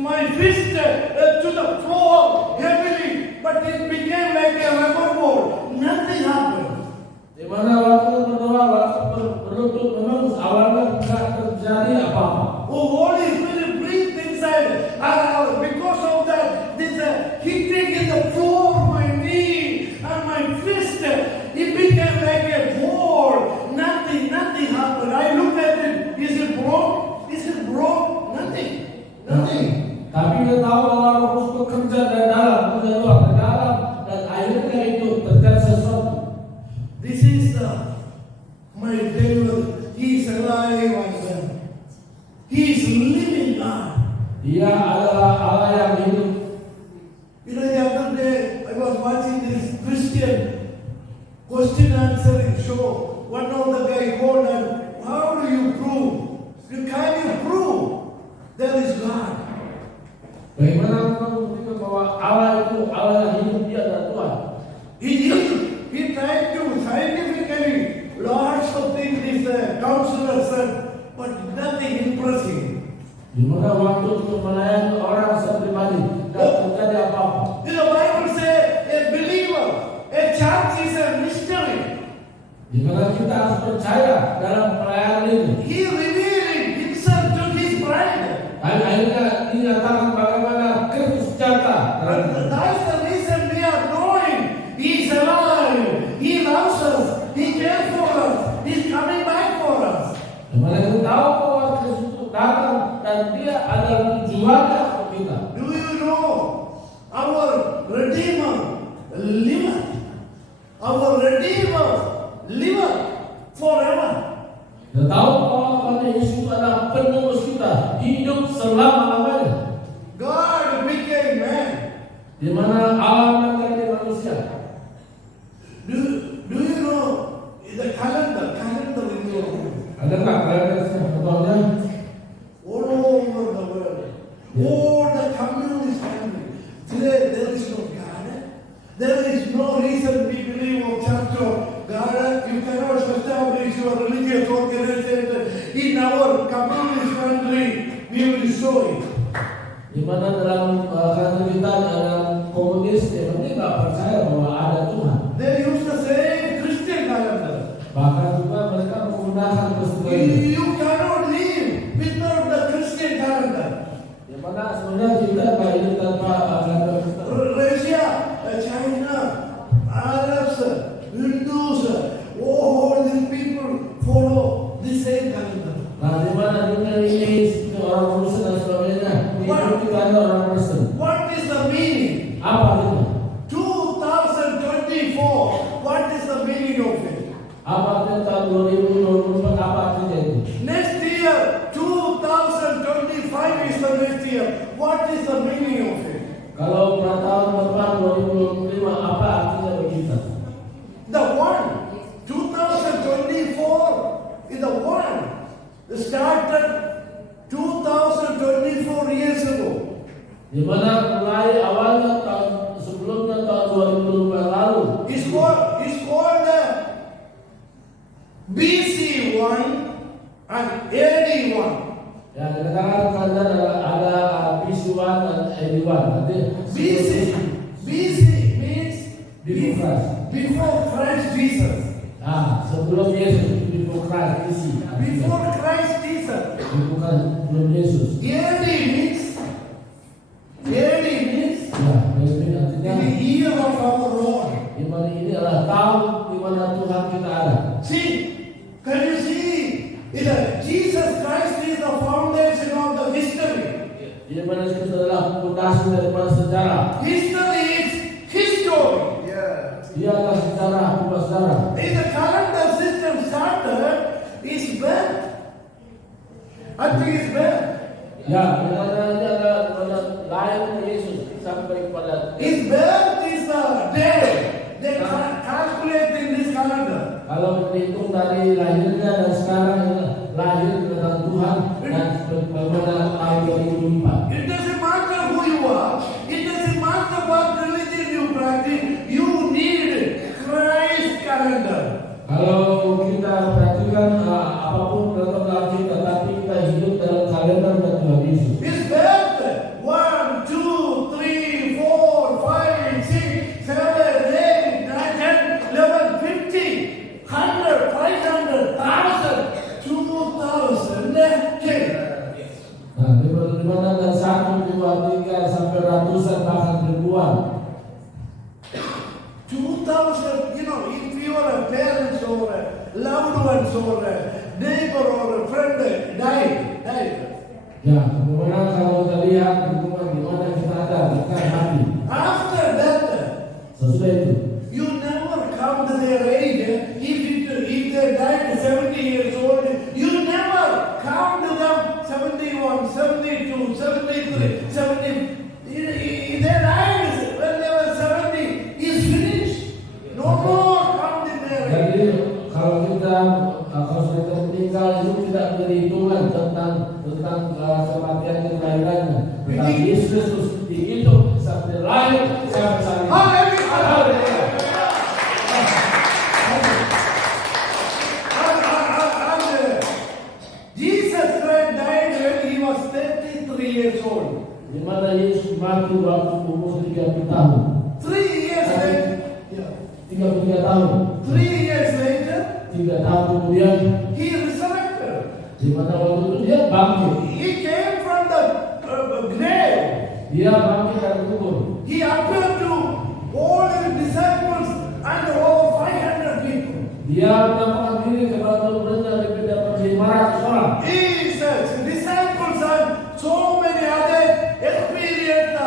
my fist to the floor heavily, but it became like a rubber ball. Nothing happened. Di mana waktu berdoa, waktu berlutut memang awalnya tidak terjadi apa-apa. Oh, Holy Spirit breathed inside. Because of that, this hitting in the floor, my knee and my fist, it became like a ball. Nothing happened. I looked at it. Is it broke? Nothing. Tapi kita tahu bahwa Roh Kudus bekerja dari dalam, dan akhirnya itu terjadi sesuatu. This is my devil. He is alive and well. He is living God. Dia adalah Allah yang hidup. You know, the other day I was watching this Christian question answering show. One of the guy called and how do you prove? Can you prove there is God? Bagaimana kita membuktikan bahwa Allah itu Allah yang hidup, dia adalah Tuhan. He tried to scientifically lots of things this counselor said, but nothing impressive. Di mana waktu untuk melayani orang pribadi tidak terjadi apa-apa. The Bible says a believer, a church is a mystery. Di mana kita harus percaya dalam pelayanan ini. He revealing himself to his bride. tujuannya untuk kita. Do you know our Redeemer liveth? Our Redeemer liveth forever. Dan tahu bahwa karena Yesus itu adalah penebus kita, hidup selama-lamanya. God became man. Di mana Allah menjadi manusia. Do you know the calendar in your home? Ada nggak kalendernya? Contohnya, All over the world. All the communist family. Today there is no God. There is no reason we believe of church or God. You cannot establish your religious organization in our communist country. We will show it. di mana dalam kalender kita dalam komunis, mereka nggak percaya bahwa ada Tuhan. They use the same Christian calendar. Bahkan juga mereka menggunakan peristiwa ini. You cannot live without the Christian calendar. Di mana sebenarnya kita nggak hidup tanpa kalender kita. Russia, China, Arabs, Hindus, all these people follow the same calendar. Nah, di mana dunia ini orang Kristen dan sebagainya mengikuti kalender orang Kristen. What is the meaning? Apa itu? 2024. What is the meaning of it? Apa itu tahun 2024? Apa artinya itu? Next year, 2025 is the next year. What is the meaning of it? Kalau pada tahun depan 2025, apa artinya bagi kita? The one, 2024 is the one. It started 2024 years ago. Di mana mulai awalnya tahun sebelumnya tahun 2025 lalu. It's called the BC1 and AD1. Ya, dikatakan kalender ada BC1 dan AD1. Nanti BC means before Christ Jesus. Sebelum Yesus, before Christ BC. Before Christ Jesus. Bukan sebelum Yesus. AD means Ya, ini artinya the year of our Lord. di mana ini adalah tahun di mana Tuhan kita ada. See, can you see? Jesus Christ is the foundation of the history. Di mana itu adalah fondasi daripada sejarah. History is history. Dia adalah sejarah, bukan sejarah. In the calendar system started is birth. I think it's birth. Ya, benarnya adalah lahirnya Yesus sampai pada His birth is the day. They calculate in this calendar. kalau dihitung dari lahirnya dan sekarang lahir dengan Tuhan dan bagaimana tahun 2004. It doesn't matter who you are. It doesn't matter what religion you practice. You need Christ calendar. Kalau kita perhatikan apapun latar kita, tapi kita hidup dalam kalender dan Tuhan Yesus. His birth 1, 2, 3, 4, 5, 6, 7, 8, 9, 10, 11, 50, 100, 500, 1,000, 2,000, 10. Nah, di mana ada 1, 2, 3 sampai ratusan bahkan ribuan. 2,000, if you are a parent or a loved ones or a neighbor or a friend died. Ya, bagaimana kalau kita lihat hubungan di mana kita ada, kita mati. After that, Sesudah itu, you never count their age. If they died 70 years old, you never count them 71, 72, 73, 70. They died when they were 70. It's finished. No more counting their age. jadi kalau sudah meninggal itu tidak menjadi hitungan tentang kematian dan kelahirannya. Tetapi Yesus Kristus dihitung sampai lahir sampai saat ini. Haleluya. Jesus Christ died when he was 33 years old. Di mana Yesus mati waktu umur 30 tahun. 3 years later, 33 tahun. 3 years later, 3 tahun kemudian, he resurrected. di mana waktu itu dia bangkit. He came from the grave. Dia bangkit dari kubur. He appeared to all his disciples and over 500 people. Dia menampakkan diri kepada murid-muridnya lebih dari 500 orang. His disciples and so many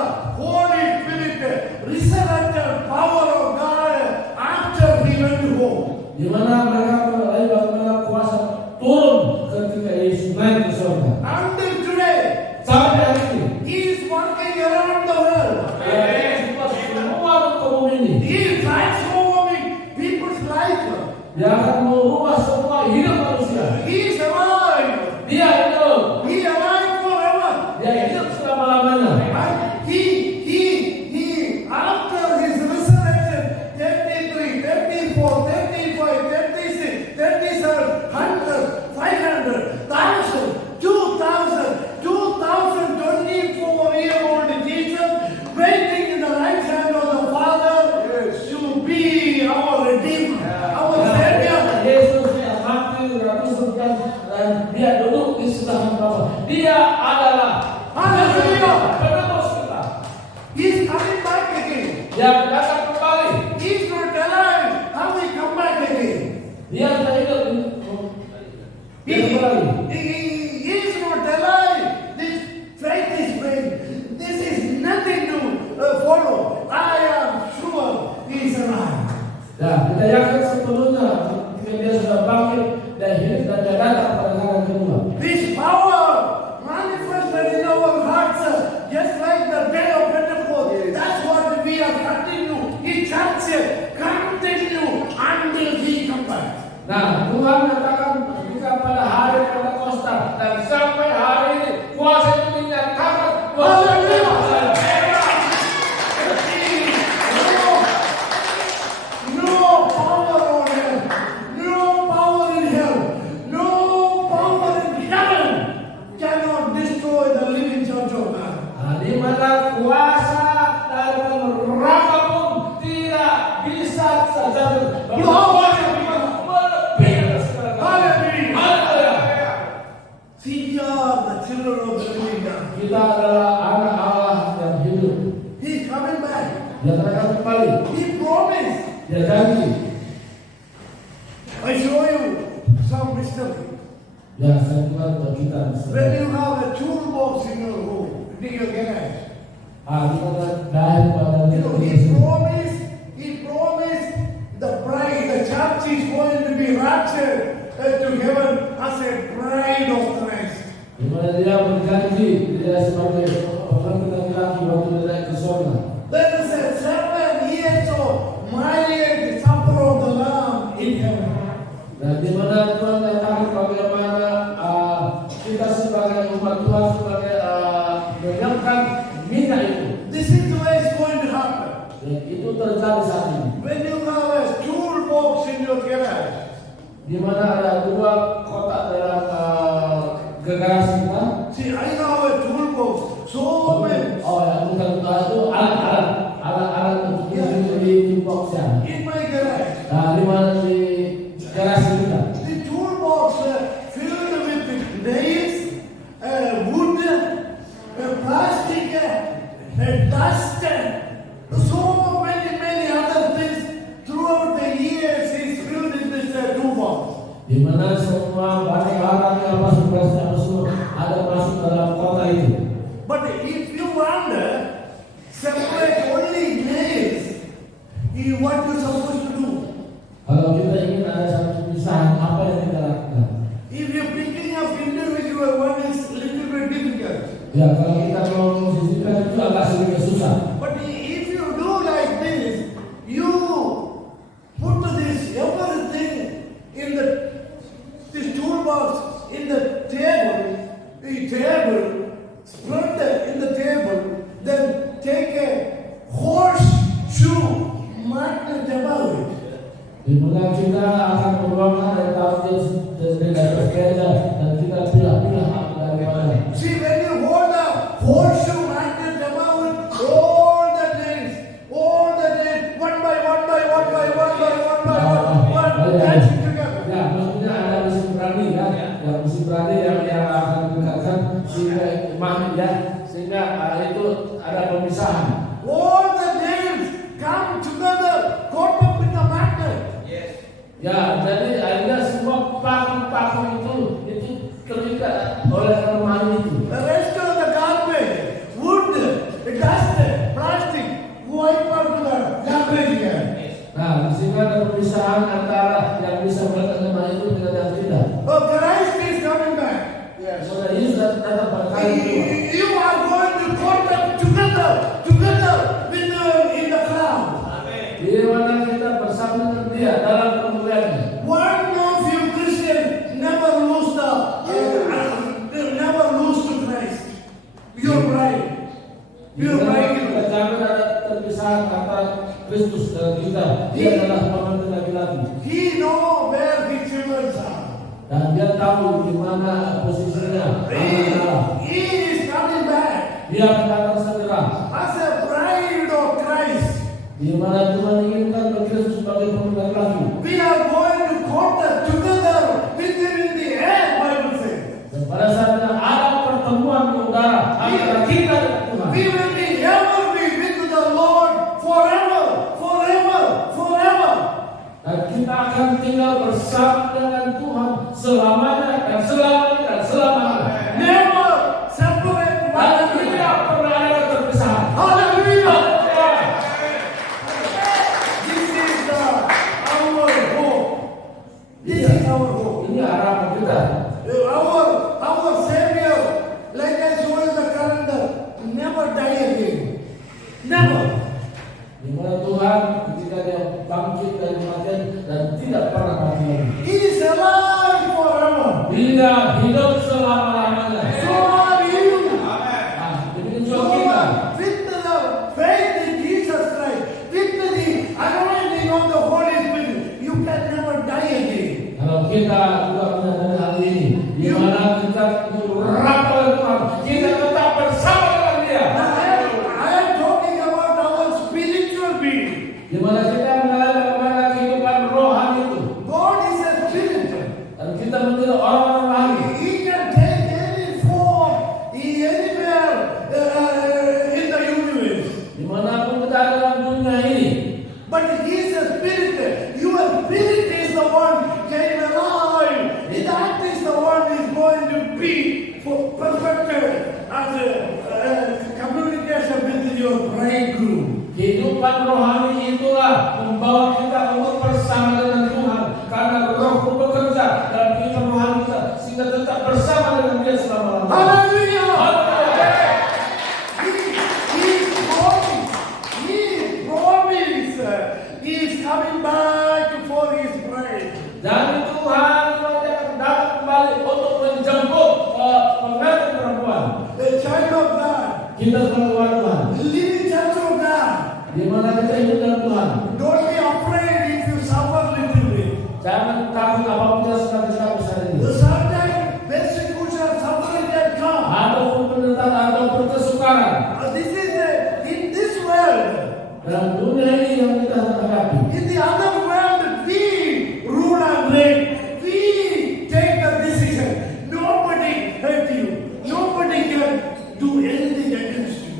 the Holy Spirit resurrected power of God after he went home. Di mana mereka mengalami bagaimana kuasa turun ketika Yesus naik ke surga. Until today, Sampai hari ini, he is working around the world. semua hukum ini He is transforming people's life. dia akan merubah semua hidup manusia. He is alive. Dia hidup, He alive forever. dia hidup selama-lamanya. And he, after his resurrection, 33, 34, 35, 36, 37, 100, 500, 1,000, 2,000, 2,024-year-old Jesus waiting in the right hand of the Father to be our Redeemer, our Savior. Yesus yang mati ratusan dan dia duduk di sebelah Bapa. Dia adalah Haleluya. penebus kita. He is coming back again. Dia akan kembali. He is not alive. How will he come back again? Dia sudah hidup. Dia kembali. He is not alive. This faith is vain. This is nothing to follow. I am sure he is alive. Ya, kita yakin sepenuhnya ketika dia sudah bangkit dan hidup dan dia datang pada hari kedua. This power manifested in our hearts just like the day of Pentecost. That's what we are continue. He church continue until he comes back. Nah, Tuhan katakan ketika pada hari Pentakosta dan sampai hari ini kuasa itu dinyatakan. Haleluya. No power on earth, no power in hell, no power in heaven cannot destroy the living church of God. Nah, di mana kuasa dari neraka pun tidak bisa saja Hallelujah. See, we are the children of the living God. kita adalah anak Allah yang hidup. He's coming back. Dia akan kembali. He promised. Dia janji. I show you some mystery. Ya, saya buat buat kita. When you have a toolbox in your home, in your garage, Kita dari pada he promised the bride, the church is going to be raptured to heaven as a bride of Christ. di mana dia berjanji dia sebagai orang laki-laki waktu dia naik ke surga. There is a 7 years of marriage supper of the Lamb in heaven. Dan di mana Tuhan katakan bagaimana kita sebagai umat Tuhan sebagai menyiapkan minyak itu. This is the way it's going to happen. Dan itu terjadi saat ini. When you have a toolbox in your garage, Di mana ada dua kotak dalam garasi kita. see, I have a toolbox. So many. Oh ya, bukan itu alat untuk di boxnya. In my garage. Nah, di mana di garasi kita. The toolbox filled with nails, wood, plastic, dust, so many other things. Throughout the years, is filled in this toolbox. Di mana semua barang-barang yang masuk ada masuk dalam kota itu. But if you want to separate only nails, what you supposed to do? Kalau kita ingin ada satu pemisahan, apa yang kita lakukan? If you're picking up individual one is little bit difficult. Ya, kalau kita mau memposisikan itu agak sedikit susah. But if you do like this, you put this everything in this toolbox in the table, spread in the table, then take a horseshoe magnet about it. Di mana kita akan membawakan dari tahun dengan berbeda dan kita pilih-pilih daripada. See, when you hold the horseshoe magnet about all the days, one by one, catch it together. Ya, maksudnya ada mesin berani ya, mesin berani yang akan menggerakkan sehingga magnet ya, sehingga itu ada pemisahan. All the nails come together, caught up in the magnet. Ya, jadi akhirnya semua paku-paku itu terikat oleh magnet itu. The rest of the garbage, wood, dust, Pure bride. Pure bride. Kita jangan ada terpisah antara Kristus dan kita. Dia adalah pengantin laki-laki. He know where his children are. Dan dia tahu di mana posisinya. He is coming back Dia akan datang segera. as a bride of Christ. Di mana Tuhan inginkan Kristus sebagai pengantin laki. We are going to contact together with him in the air, Bible says. Dan pada saat ada pertemuan di udara antara kita dan Tuhan. We will be ever be with the Lord forever, forever, forever. Dan kita akan tinggal bersama dengan Tuhan selamanya dan selamanya dan selamanya. Never separate Dan one another. tidak pernah ada perpisahan. Hallelujah. This is our hope. This is our hope. Ini harapan kita. Our Savior, like I showed you the calendar, never die again. Never. Di mana Tuhan ketika dia bangkit dari kematian dan tidak pernah mati lagi. He is alive forever. Dia hidup selama-lamanya. So are you. Demikian So juga kita. with the faith in Jesus Christ, with the anointing of the Holy Spirit, you can never die again. Kalau kita juga menyadari hal ini, di mana kita dirap oleh Tuhan, kita tetap bersama dengan Dia. I am talking about our spiritual being. Di mana kita mengalami bagaimana kehidupan rohani itu, God is a spirit. dan kita menjadi orang-orang rohani. He can take any form, anywhere in the universe. Dimanapun kita ada dalam dunia ini, But He is a spirit. Your spirit is the one came alive. That is the one is going to be perfected as a communication with your bridegroom. kehidupan rohani itulah membawa kita untuk bersama dengan Tuhan, karena Roh bekerja dalam kehidupan rohani kita sehingga tetap bersama dengan Dia selama-lamanya. Hallelujah! Haleluya. He promised He is coming back for His bride. Dan Tuhan akan datang kembali untuk menjemput pengantin perempuan. The child of God, Kita sebagai Tuhan, living child of God. di mana kita hidup dalam Tuhan. Don't be afraid if you suffer little bit. Jangan takut apapun yang sedang kita besar ini. Sometimes persecution, suffering can come. Ataupun penderitaan ataupun kesukaran This is in this world. dalam dunia ini yang kita hadapi. In the other world, we rule and reign. We take the decision. Nobody hurt you. Nobody can do anything against you.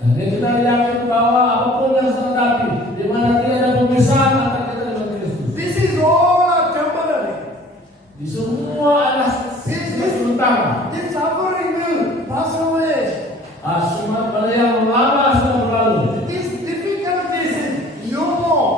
Dan kita yakin bahwa apapun yang kita hadapi, di mana tidak ada pemisahan antara kita dengan Kristus. This is all temporary. Di semua adalah sementara. This suffering will pass away. Semua pada yang lama sudah berlalu. These difficulties is no more.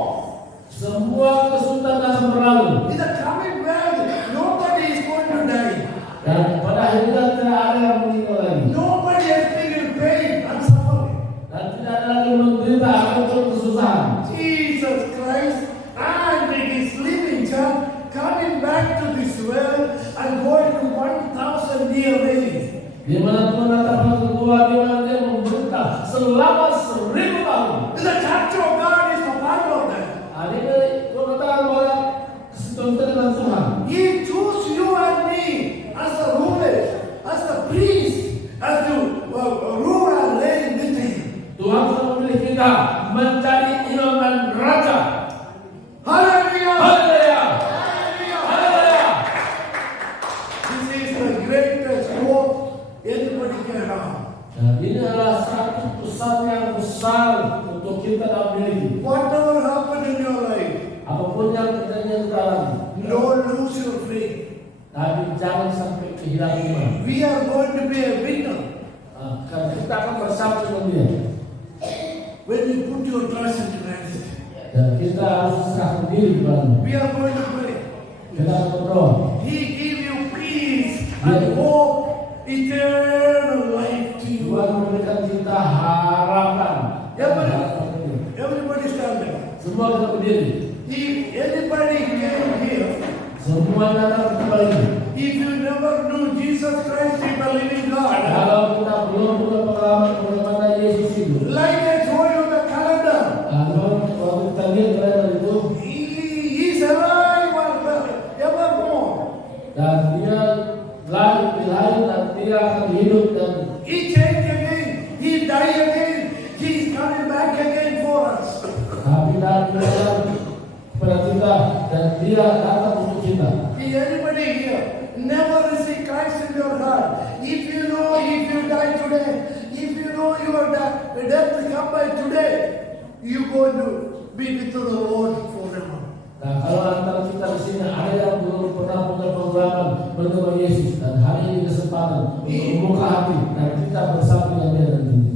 Semua kesulitan akan berlalu. In the coming world, nobody is going to die. Dan pada akhirnya tidak ada yang meninggal lagi. Nobody experience pain and suffering. Dan tidak ada lagi menderita ataupun kesusahan. Jesus Christ and His living church coming back to this world and going to 1,000 year reign. Di mana Tuhan datang kedua, di mana Dia memerintah selama 1000 tahun. The church of God is a part of that. Hari ini Tuhan katakan bahwa kesetujuan dengan Tuhan. He chose you and me as the rulers, as the priests, as to rule and reign with Him. Tuhan sudah memilih kita menjadi imam dan raja. Hallelujah! Haleluya. Hallelujah! Haleluya. This is the greatest hope anybody can have. Dan ini adalah satu pesan yang besar untuk kita dalam diri. Whatever happened in your life, Apapun yang terjadi di dalam, don't lose your faith. tapi jangan sampai kehilangan iman. We are going to be a winner Karena kita akan bersama dengan Dia. when you put your trust in Christ. Dan kita harus serahkan diri kepada-Nya. We are going to pray. Kita akan berdoa. He give you peace and hope, eternal life to you. Tuhan memberikan kita harapan. Everybody stand up. Semua kita berdiri. If anybody came here, Semua datang kembali. if you never knew Jesus Christ is the living God, Kalau kita belum pengalaman bagaimana Yesus hidup. Like I told you the calendar. Waktu kita lihat kalender itu, He is alive evermore. dan dia lahir dan dia akan hidup dan He changed again. He died again. He is coming back again for us. tapi dan kepada kita dan dia datang untuk kita. Anybody here never receive Christ in your heart? If you know, if you die today, if you know your death will come by today, you go to be with the Lord forever. Nah, kalau antara kita di sini ada yang belum pernah punya pengalaman menerima Yesus dan hari ini kesempatan untuk membuka hati dan kita bersama dengan dia nanti.